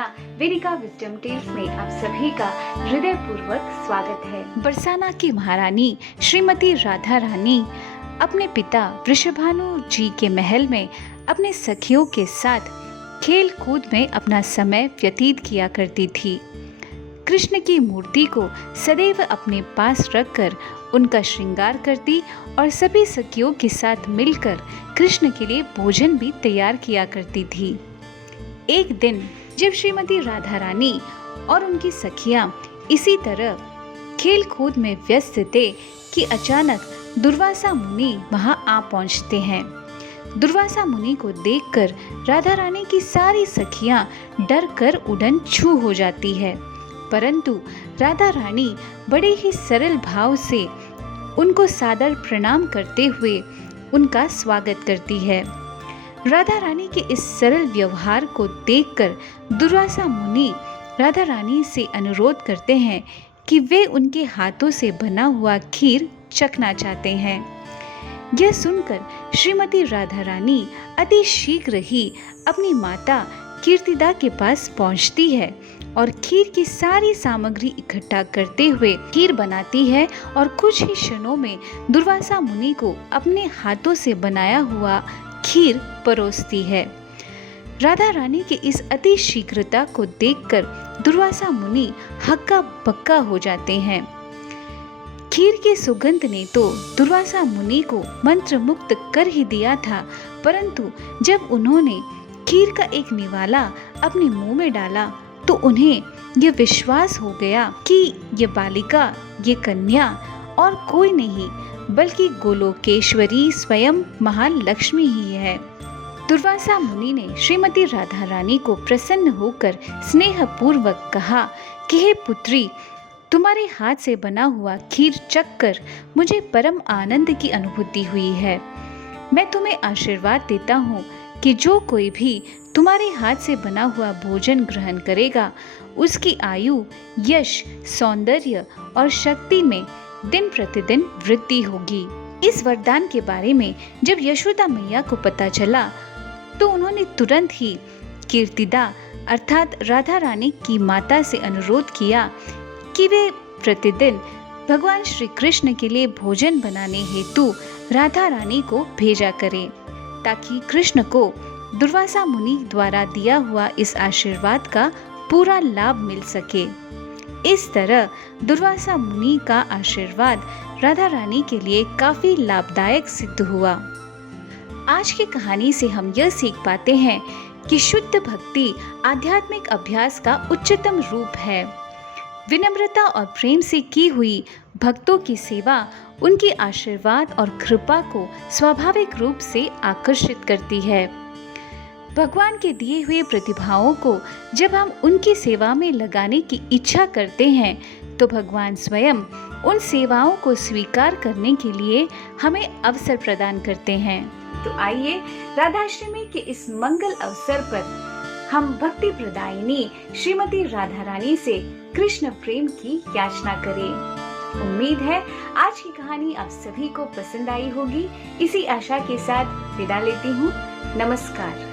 कहानियाँ वेदिका wisdom tales में आप सभी का हृदय पूर्वक स्वागत है। बरसाना की महारानी श्रीमती राधा रानी अपने पिता वृषभानु जी के महल में अपने सखियों के साथ खेल कूद में अपना समय व्यतीत किया करती थी। कृष्ण की मूर्ति को सदैव अपने पास रखकर उनका श्रृंगार करती और सभी सखियों के साथ मिलकर कृष्ण के लिए भोजन भी तैयार किया करती थी। एक दिन जब श्रीमती राधा रानी और उनकी सखियां इसी तरह खेल कूद में व्यस्त थे कि अचानक दुर्वासा मुनि वहां आ पहुंचते हैं। दुर्वासा मुनि को देखकर राधा रानी की सारी सखियां डर कर उड़न छू हो जाती है, परंतु राधा रानी बड़े ही सरल भाव से उनको सादर प्रणाम करते हुए उनका स्वागत करती है। राधा रानी के इस सरल व्यवहार को देखकर दुर्वासा मुनि राधा रानी से अनुरोध करते हैं कि वे उनके हाथों से बना हुआ खीर चखना चाहते हैं। यह सुनकर श्रीमती राधा रानी अति शीघ्र ही अपनी माता कीर्तिदा के पास पहुंचती है और खीर की सारी सामग्री इकट्ठा करते हुए खीर बनाती है और कुछ ही क्षणों में दुर्वासा मुनि को अपने हाथों से बनाया हुआ खीर परोसती है। राधा रानी के इस अति शीघ्रता को देखकर दुर्वासा मुनि हक्का बक्का हो जाते हैं। खीर की सुगंध ने तो दुर्वासा मुनि को मंत्रमुग्ध कर ही दिया था, परंतु जब उन्होंने खीर का एक निवाला अपने मुंह में डाला तो उन्हें यह विश्वास हो गया कि ये बालिका, ये कन्या और कोई नहीं बल्कि गोलोकेश्वरी स्वयं महालक्ष्मी ही है। दुर्वासा मुनि ने श्रीमती राधा रानी को प्रसन्न होकर स्नेह पूर्वक कहा कि हे पुत्री, तुम्हारे हाथ से बना हुआ खीर चखकर मुझे परम आनंद की अनुभूति हुई है। मैं तुम्हें आशीर्वाद देता हूँ कि जो कोई भी तुम्हारे हाथ से बना हुआ भोजन ग्रहण करेगा उसकी आयु, यश, सौंदर्य और शक्ति में दिन प्रतिदिन वृद्धि होगी। इस वरदान के बारे में जब यशोदा मैया को पता चला तो उन्होंने तुरंत ही कीर्तिदा अर्थात राधा रानी की माता से अनुरोध किया कि वे प्रतिदिन भगवान श्री कृष्ण के लिए भोजन बनाने हेतु राधा रानी को भेजा करें, ताकि कृष्ण को दुर्वासा मुनि द्वारा दिया हुआ इस आशीर्वाद का पूरा लाभ मिल सके। इस तरह दुर्वासा मुनि का आशीर्वाद राधा रानी के लिए काफी लाभदायक सिद्ध हुआ। आज की कहानी से हम यह सीख पाते हैं कि शुद्ध भक्ति आध्यात्मिक अभ्यास का उच्चतम रूप है। विनम्रता और प्रेम से की हुई भक्तों की सेवा उनकी आशीर्वाद और कृपा को स्वाभाविक रूप से आकर्षित करती है। भगवान के दिए हुए प्रतिभाओं को जब हम उनकी सेवा में लगाने की इच्छा करते हैं तो भगवान स्वयं उन सेवाओं को स्वीकार करने के लिए हमें अवसर प्रदान करते हैं। तो आइए राधाष्टमी के इस मंगल अवसर पर हम भक्ति प्रदायिनी श्रीमती राधा रानी से कृष्ण प्रेम की याचना करें। उम्मीद है आज की कहानी आप सभी को पसंद आई होगी। इसी आशा के साथ विदा लेती हूँ। नमस्कार।